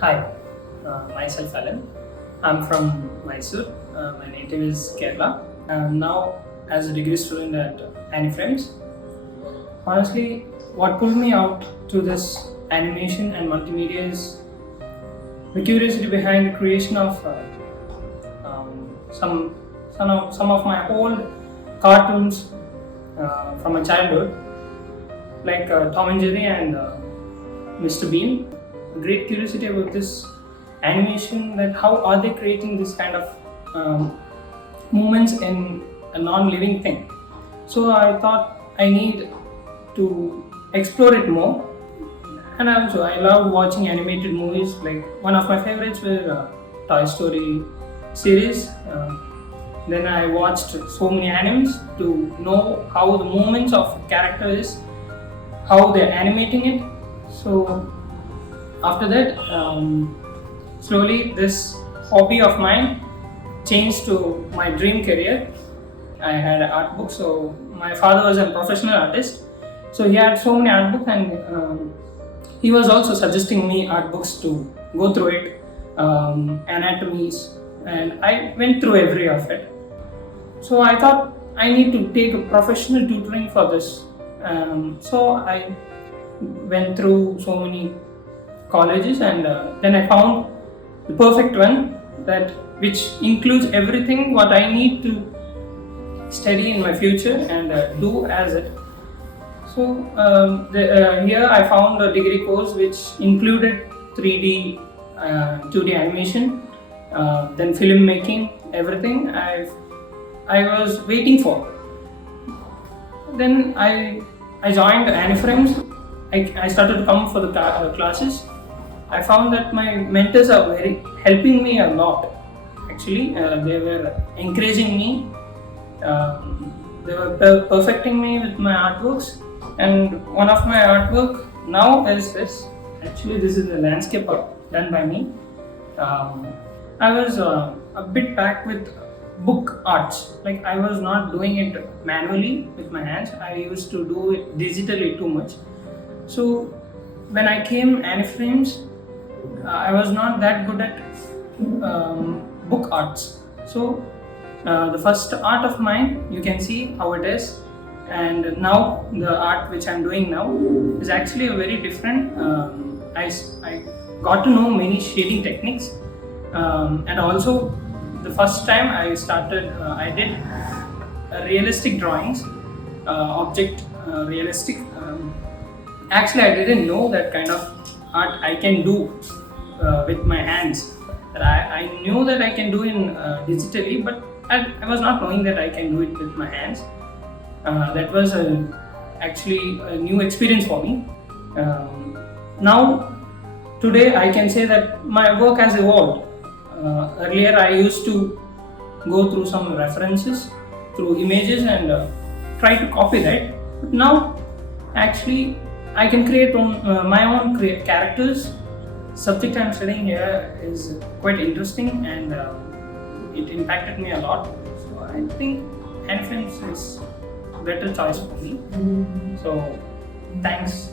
Hi, myself Alan. I'm from Mysore. My native is Kerala. I'm now as a degree student at Aniframes. Honestly, what pulled me out to this animation and multimedia is the curiosity behind the creation of some of my old cartoons from my childhood, like Tom and Jerry and Mr. Bean. Great curiosity about this animation, that how are they creating this kind of movements in a non-living thing. So I thought I need to explore it more. And also I love watching animated movies. Like one of my favorites were Toy Story series. Then I watched so many animes to know how the movements of character is, how they're animating it. So after that, slowly this hobby of mine changed to my dream career. I had an art book, so my father was a professional artist, so he had so many art books, and he was also suggesting me art books to go through it, anatomies, and I went through every of it. So I thought I need to take a professional tutoring for this. So I went through so many colleges, and then I found the perfect one, that which includes everything what I need to study in my future and do as it. So here I found a degree course which included 3D, 2D animation, then filmmaking, everything I was waiting for. Then I joined Aniframes. I started to come for the classes. I found that my mentors are very helping me a lot. Actually, they were encouraging me. They were perfecting me with my artworks. And one of my artwork now is this. Actually, this is a landscape art done by me. I was a bit back with book arts. Like I was not doing it manually with my hands. I used to do it digitally too much. So when I came Aniframes, I was not that good at book arts. So the first art of mine, you can see how it is, and now the art which I'm doing now is actually a very different. I got to know many shading techniques, and also the first time I started, I did realistic drawings, object realistic. Actually, I didn't know that kind of art I can do with my hands. That I knew that I can do in digitally, but I was not knowing that I can do it with my hands. That was actually a new experience for me. Now, today I can say that my work has evolved. Earlier I used to go through some references, through images, and try to copy that. But now, actually, I can create my own characters. Subject I'm studying here is quite interesting, and it impacted me a lot. So I think Aniframes is a better choice for me. So thanks